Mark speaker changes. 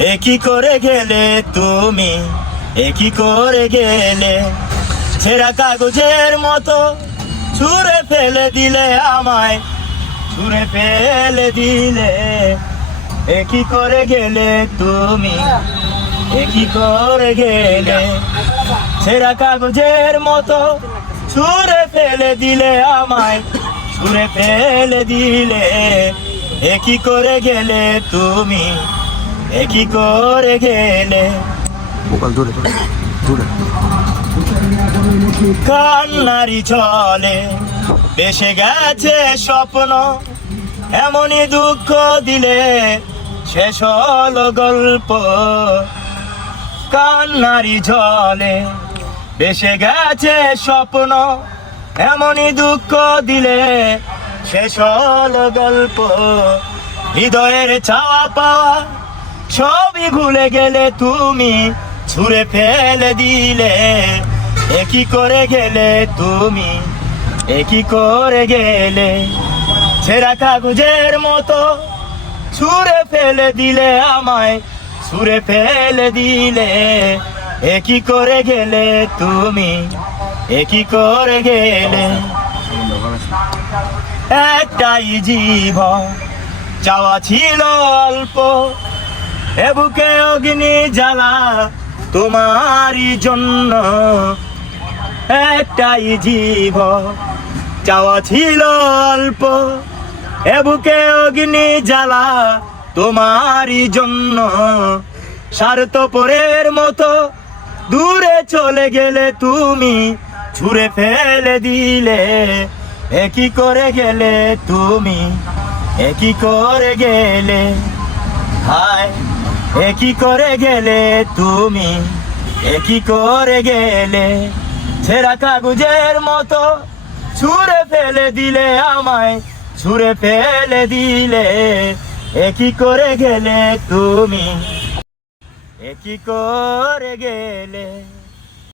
Speaker 1: একই করে গেলে তুমি? একই করে গেলে? ছেঁড়া কাগজের মতো ছুঁড়ে ফেলে দিলে আমায়, ছুঁড়ে ফেলে দিলে। একই করে গেলে তুমি? একই করে গেলে? ছেঁড়া কাগজের মতো ছুঁড়ে ফেলে দিলে আমায়, ছুঁড়ে ফেলে দিলে। একই করে গেলে তুমি? একই করে গেলে।
Speaker 2: মোবাইল দূরে দূরে দূরে।
Speaker 1: কান্নারি চলে বেসে গেছে স্বপ্ন এমনই দুঃখ দিলে শেষ হলো গল্প। কান্নারি জলে বেসে গেছে স্বপ্ন এমনই দুঃখ দিলে শেষ হলো গল্প। হৃদয়ের চাওয়া পাওয়া সবই ভুলে গেলে তুমি ছুঁড়ে ফেলে দিলে। একই করে গেলে তুমি? একই করে গেলে? ছেঁড়া কাগজের মতো ছুঁড়ে ফেলে দিলে আমায়, ছুঁড়ে ফেলে দিলে। একই করে গেলে তুমি? একই করে গেলে? একটাই জীবন, চাওয়া ছিল অল্প। এ বুকে অগ্নি জ্বালা তোমারই জন্য। একটাই জীব, চাওয়া ছিল অল্প। এ বুকে অগ্নি জ্বালা তোমারই জন্য। স্বার্থপরের মতো দূরে চলে গেলে তুমি ছুঁড়ে ফেলে দিলে। একই করে গেলে তুমি? একই করে গেলে? হায় একই করে গেলে তুমি, একই করে গেলে ছেঁড়া কাগজের মতো ছুঁড়ে ফেলে দিলে আমায়, ছুঁড়ে ফেলে দিলে একই করে গেলে তুমি, একই করে গেলে